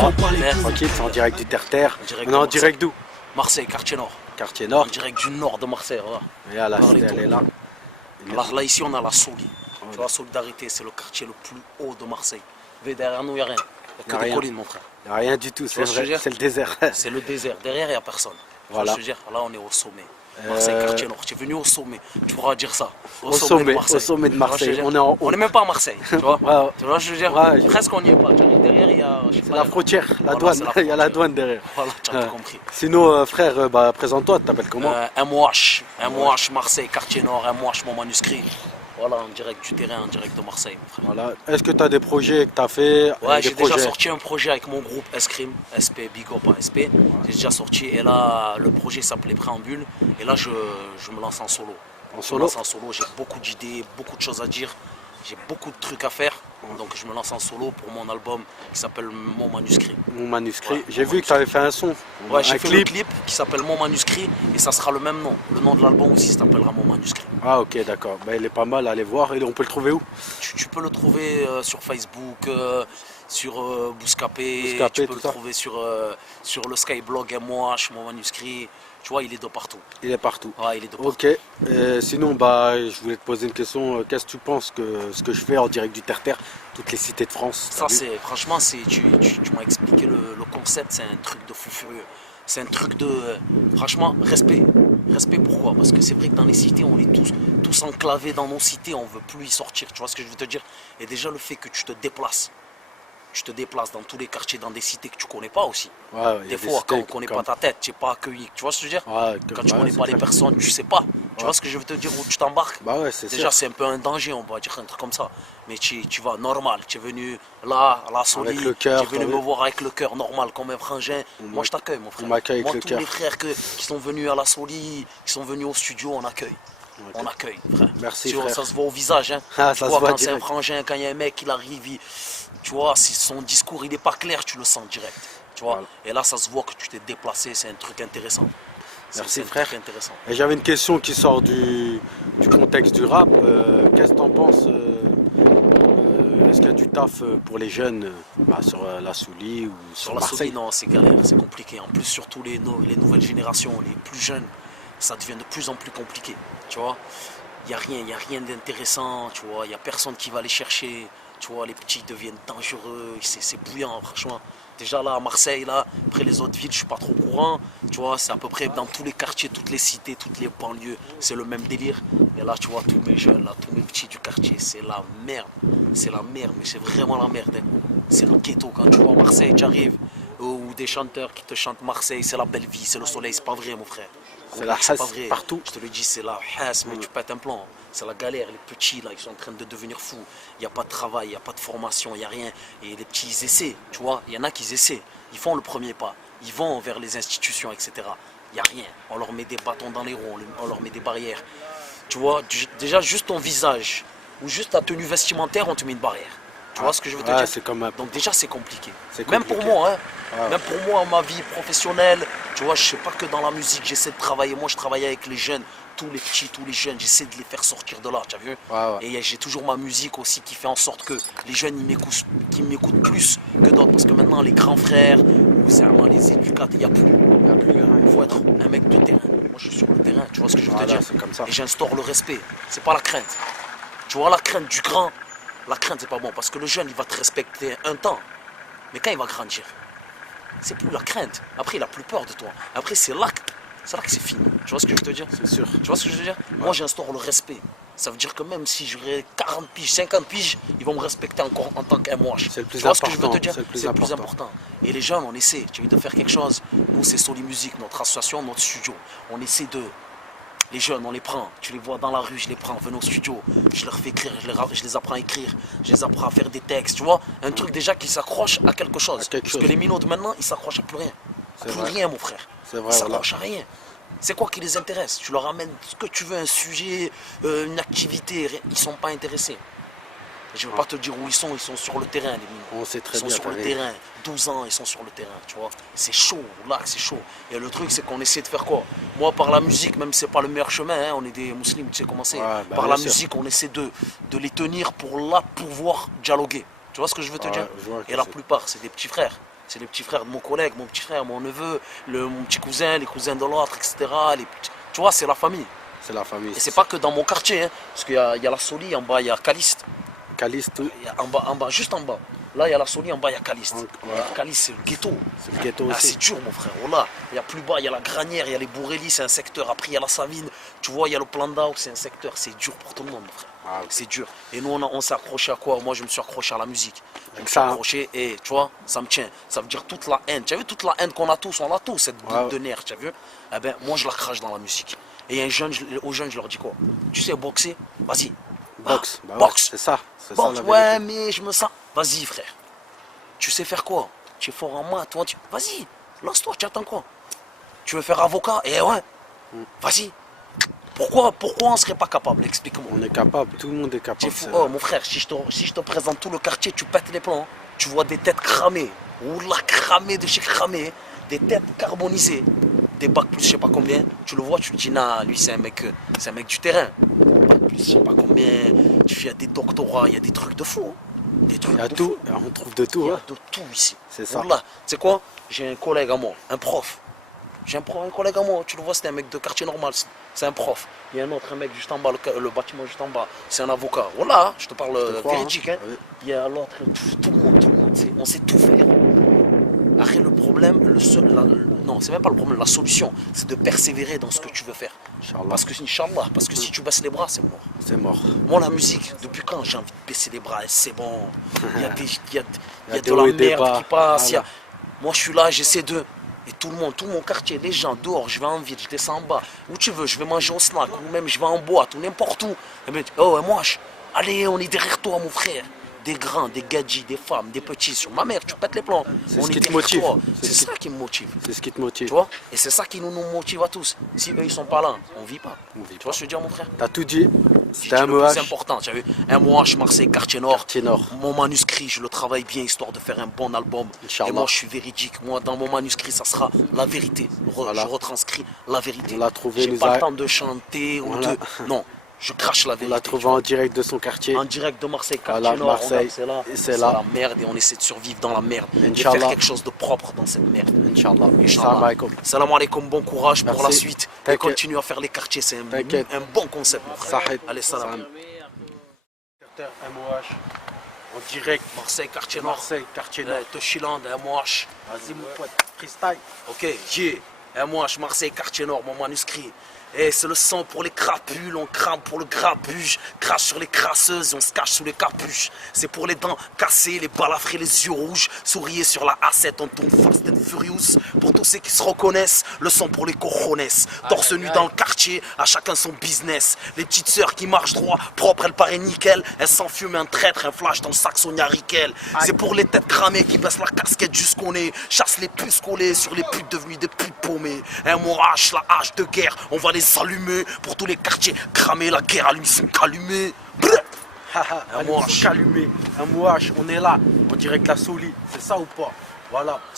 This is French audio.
va? Mais Tranquille, c'est en direct du Terre-Terre. On est en Marseille. direct d'où? Marseille, quartier nord. Quartier En Nord. direct du nord de Marseille, voilà. Et là, la Voir les cité, elle tours. est là. Alors là, ici, on a la Soli. Voilà. Tu vois, Solidarité, c'est le quartier le plus haut de Marseille. Vous voyez, derrière nous, il n'y a rien. Il n'y Y a a que des rien. collines, mon frère. Il n'y a rien du tout, c'est vois ce que je veux vrai, dire c'est le désert. C'est le désert. Derrière, il n'y a personne. Tu vois Voilà. ce que je veux dire? Là, on est au sommet. Marseille, quartier nord. Tu es venu au sommet. Tu pourras dire ça. Au sommet, au sommet de Tu vois ce que Marseille. je veux dire? On est en haut. On n'est même pas à Marseille. Tu vois? Ouais. Tu vois ce que je veux dire? Ouais. Presque, on n'y est pas. Derrière, il y a. je sais C'est pas, la frontière, la Voilà, douane. c'est la Il y a la frontière. douane derrière. Voilà, tu as tout compris. Sinon, frère, bah, présente-toi, tu t'appelles comment? MOH, Marseille, quartier nord, MOH, mon manuscrit. Voilà, en direct du terrain, en direct de Marseille, mon frère. Voilà. Est-ce que tu as des projets que tu as fait? Ouais, des j'ai déjà projets sorti un projet avec mon groupe Escrime, SP, Big Up, SP. J'ai déjà sorti et là, le projet s'appelait Préambule. Et là, je me lance en solo. En Je me solo? lance en solo, j'ai beaucoup d'idées, beaucoup de choses à dire. J'ai beaucoup de trucs à faire. Donc je me lance en solo pour mon album qui s'appelle Mon Manuscrit. Mon manuscrit. Ouais, J'ai mon vu que tu avais fait un son. Ouais, un j'ai fait le clip qui s'appelle Mon Manuscrit et ça sera le même nom. Le nom de l'album aussi s'appellera Mon Manuscrit. Ah, ok, d'accord. Bah, il est pas mal, allez voir. Et on peut le trouver où? Tu peux le trouver sur Facebook, sur Bouscapé, Bouscapé, tu peux tout le ça. trouver sur le Skyblog MOH, Mon Manuscrit. Tu vois, il est de partout. Il est partout. Ouais, il est de partout. Ok. Sinon, bah, je voulais te poser une question. Qu'est-ce que tu penses que ce que je fais en direct du Terre-Terre, toutes les cités de France? Ça, c'est franchement, tu m'as expliqué le concept, c'est un truc de fou furieux. C'est un truc de, franchement, respect. Respect pourquoi? Parce que c'est vrai que dans les cités, on est tous enclavés dans nos cités, on veut plus y sortir. Tu vois ce que je veux te dire? Et déjà, le fait que tu te déplaces dans tous les quartiers, dans des cités que tu connais pas aussi. Ouais, Des fois, quand on connaît pas ta tête, tu n'es pas accueilli. Tu vois ce que je veux dire? Ouais, Quand tu connais pas les personnes, tu sais pas. Tu vois ce que je veux te dire? Où tu t'embarques? Bah ouais, c'est Déjà, sûr. c'est un peu un danger, on va dire un truc comme ça. Mais tu vas normal. Tu es venu là, à la Soli. Avec le cœur, Tu es venu t'as me vu? voir avec le cœur normal, comme un frangin. Moi, je t'accueille, mon frère. on m'accueille avec Moi, le tous cœur. les frères qui sont venus à la Soli, qui sont venus au studio, on accueille. On accueille, frère. Merci, Tu vois, frère. ça se voit au visage. Hein. Ah, Tu ça se vois, voit quand c'est un direct. frangin, quand il y a un mec, il arrive, tu vois, si son discours il n'est pas clair, tu le sens direct. Tu vois. Voilà. Et là, ça se voit que tu t'es déplacé, c'est un truc intéressant. Merci, C'est un frère. truc intéressant. Et j'avais une question qui sort du contexte du rap. Qu'est-ce que t'en penses? Est-ce qu'il y a du taf pour les jeunes bah, sur la Souli ou Sur sur la Marseille? Soli, non, c'est galère, c'est compliqué. En plus, surtout les nouvelles générations, les plus jeunes, ça devient de plus en plus compliqué. Tu vois, il n'y a rien d'intéressant, tu vois, il n'y a personne qui va les chercher. Tu vois, les petits deviennent dangereux, c'est bouillant, franchement. Déjà là, à Marseille, là, après les autres villes, je suis pas trop au courant. Tu vois, c'est à peu près dans tous les quartiers, toutes les cités, toutes les banlieues, c'est le même délire. Et là, tu vois, tous mes jeunes, là, tous mes petits du quartier, c'est la merde. C'est la merde, mais c'est vraiment la merde. Hein. C'est le ghetto. Quand tu vois Marseille, tu arrives, ou des chanteurs qui te chantent Marseille, c'est la belle vie, c'est le soleil, c'est pas vrai, mon frère. C'est la C'est pas hasse vrai. partout. Je te le dis, c'est la hasse, mais tu pètes un plan. C'est la galère. Les petits, là, ils sont en train de devenir fous. Il n'y a pas de travail, il n'y a pas de formation, il n'y a rien. Et les petits, ils essaient, tu vois. Il y en a qui essaient. Ils font le premier pas. Ils vont vers les institutions, etc. Il n'y a rien. On leur met des bâtons dans les roues, on leur met des barrières. Tu vois, déjà, juste ton visage ou juste ta tenue vestimentaire, on te met une barrière. Tu vois ce que je veux te Ouais, dire? c'est comme un... Donc déjà, c'est compliqué. C'est Même compliqué. pour moi, hein. Ouais. Même pour moi, ma vie professionnelle, tu vois, je sais pas que dans la musique, j'essaie de travailler. Moi, je travaille avec les jeunes, tous les petits, tous les jeunes, j'essaie de les faire sortir de là, tu as vu? Ouais. Et j'ai toujours ma musique aussi qui fait en sorte que les jeunes, qu'ils m'écoutent plus que d'autres. Parce que maintenant, les grands frères, ou c'est vraiment les éducateurs, il n'y a plus. Il y a plus, hein. Il faut être un mec de terrain. Moi, je suis sur le terrain, tu vois ce que je veux te Voilà, dire? c'est comme ça. Et j'instaure le respect. C'est pas la crainte. Tu vois, la crainte du grand, la crainte, c'est pas bon. Parce que le jeune, il va te respecter un temps. Mais quand il va grandir, c'est plus la crainte. Après, il a plus peur de toi. Après, c'est là que c'est fini. Tu vois ce que je veux te dire? C'est sûr. Tu vois ce que je veux dire? Moi, j'instaure le respect. Ça veut dire que même si j'aurais 40 piges, 50 piges, ils vont me respecter encore en tant qu'MOH. C'est le plus Tu vois ce que je veux important, te dire? c'est le plus C'est le plus important. important. Et les jeunes, on essaie. Tu veux de faire quelque chose. Nous, c'est Soli Musique, notre association, notre studio. On essaie de... Les jeunes, on les prend, tu les vois dans la rue, je les prends, venez au studio, je leur fais écrire, je les apprends à écrire, je les apprends à faire des textes, tu vois, un truc déjà qui s'accroche à quelque chose. Parce que les minots de maintenant, ils s'accrochent à plus rien. À plus rien, mon frère. C'est vrai, Ils voilà. s'accrochent à rien. C'est quoi qui les intéresse? Tu leur amènes ce que tu veux, un sujet, une activité, ils sont pas intéressés. Je ne veux pas te dire où ils sont sur le terrain, les minots. On sait très Ils sont bien. sur le terrain, 12 ans, ils sont sur le terrain, tu vois. C'est chaud, là, c'est chaud. Et le truc, c'est qu'on essaie de faire quoi? Moi, par la musique, même si c'est pas le meilleur chemin, hein, on est des musulmans, tu sais comment c'est. Ouais, bah, Par bien la sûr. musique, on essaie de les tenir pour là pouvoir dialoguer. Tu vois ce que je veux te Ouais, dire? je vois que Et la c'est- plupart, c'est des petits frères. c'est les petits frères de mon collègue, mon petit frère, mon neveu, mon petit cousin, les cousins de l'autre, etc. Tu vois, c'est la famille. C'est la famille. Et c'est pas que dans mon quartier, hein, parce qu'il y a la Soli, en bas il y a Caliste. Caliste, En bas, juste en bas. Là il y a la Soli, en bas il y a Caliste. Ouais. Caliste c'est le ghetto. c'est le ghetto Ah, aussi. c'est dur mon frère, voilà. Il y a plus bas, il y a la Granière, il y a les Bourrellis, c'est un secteur. Après il y a la Savine, tu vois, il y a le Plan d'Ao, c'est un secteur. C'est dur pour tout le monde mon frère. Ah, ok. C'est dur. Et nous on s'est accroché à quoi? Moi je me suis accroché à la musique. Je me suis Ça, hein. accroché et tu vois, ça me tient. Ça veut dire toute la haine. Tu as vu toute la haine qu'on a tous, on a tous cette boule Ouais. de nerfs, tu as vu? Eh ben moi je la crache dans la musique. Et aux jeunes je leur dis quoi? Tu sais boxer? Vas-y. Boxe, Ah, bah ouais, boxe. c'est ça. C'est ça Boxe, la ouais, vérité. mais je me sens. Vas-y, frère. Tu sais faire quoi? Tu es fort en maths, toi. Vas-y, lance-toi, tu attends quoi? Tu veux faire avocat? Eh ouais. Vas-y. Pourquoi on serait pas capable? Explique-moi. On est capable, tout le monde est Tu capable. es fou. Oh, mon frère, si je te présente tout le quartier, tu pètes les plombs. Tu vois des têtes cramées. Oula, cramées de chez cramées. Des têtes carbonisées. Des bacs plus, je sais pas combien. Tu le vois, tu te dis, nah, lui, c'est un mec du terrain. Bac plus, je sais pas combien. Tu fais des doctorats, il y a des trucs de fou. Hein. Des trucs Il y a de tout, fou. on trouve de tout. Il y a Hein. de tout ici. C'est ça. Là, tu sais quoi? J'ai un collègue à moi, un prof. Un collègue à moi, tu le vois, c'est un mec de quartier normal. C'est un prof. Il y a un autre, un mec juste en bas, le bâtiment juste en bas. C'est un avocat. Voilà, je te parle crois, véridique. Hein. Oui. Il y a l'autre, tout le monde, on sait tout faire. Après, le problème, non, c'est même pas le problème, la solution, c'est de persévérer dans ce que tu veux faire. Inch'Allah. Parce que si tu baisses les bras, c'est mort. C'est mort. Moi, la musique, depuis quand j'ai envie de baisser les bras? C'est bon. Il y a, il y a des de hauts la et des merde bas. qui passe. Voilà. Moi, je suis là, j'essaie de. Et tout mon quartier, les gens dehors, je vais en ville, je descends en bas. Où tu veux, je vais manger au snack, ou même je vais en boîte, ou n'importe où. Et bien, oh, et moi, allez, on est derrière toi, mon frère. Des grands, des gadgets, des femmes, des petits. Sur ma mère, tu pètes les plans. C'est On ce est qui te derrière motive. toi. C'est C'est ce qui- ça qui me motive. C'est ce qui te motive. Tu vois? Et c'est ça qui nous motive à tous. Si eux, ils sont pas là, on vit pas. On vit Tu vois ce que je veux dire, mon frère? T'as tout dit. J'ai C'était dit un le plus MOH. important, tu as vu? MOH, Marseille, quartier nord. Quartier Nord. Mon manuscrit, je le travaille bien histoire de faire un bon album. Inch'Allah. Et moi, je suis véridique. Moi, dans mon manuscrit, ça sera la vérité. Voilà. Je retranscris la vérité. On l'a trouvé, J'ai nous pas a- le temps de chanter ou Voilà. de. Non, je crache la On vérité. l'a trouvé en direct de son quartier. En direct de Marseille, quartier Voilà, nord. Marseille, Regarde, c'est là. et c'est C'est là. la merde et on essaie de survivre dans la merde. Et Inch'Allah. faire quelque chose de propre dans cette merde. Inch'Allah. Inch'Allah. Salam alaikum. Salam alaikum, bon courage pour Merci. la suite. Et T'inquiète. continue à faire les quartiers, c'est T'inquiète. un bon concept, mon frère. Sahid. Allez, salam. Salam. MOH. En direct. Marseille, quartier nord. Marseille, quartier Nord. Toshiland, MOH. Vas-y, mon pote. Freestyle. Ok, MOH, Marseille, quartier nord, mon manuscrit. Et c'est le sang pour les crapules, on crame pour le grabuge, crache sur les crasseuses et on se cache sous les capuches. C'est pour les dents cassées, les balafrés, les yeux rouges, souriez sur la A7, on tourne fast and furious. Pour tous ceux qui se reconnaissent, le sang pour les cojones. Torse nu dans le quartier, à chacun son business. Les petites sœurs qui marchent droit, propre, elles paraissent nickel. Elles s'enfument un traître, un flash dans le sac Sonia Riquel. C'est pour les têtes cramées qui baissent la casquette jusqu'au nez, chasse les puces collées sur les putes devenues des putes paumées. MOH, la hache de guerre, on va les allumer pour tous les quartiers cramés, la guerre allume son calumé. Allez, faut calmer. MOH, on est là. On dirait que la Soli. C'est ça ou pas? Voilà.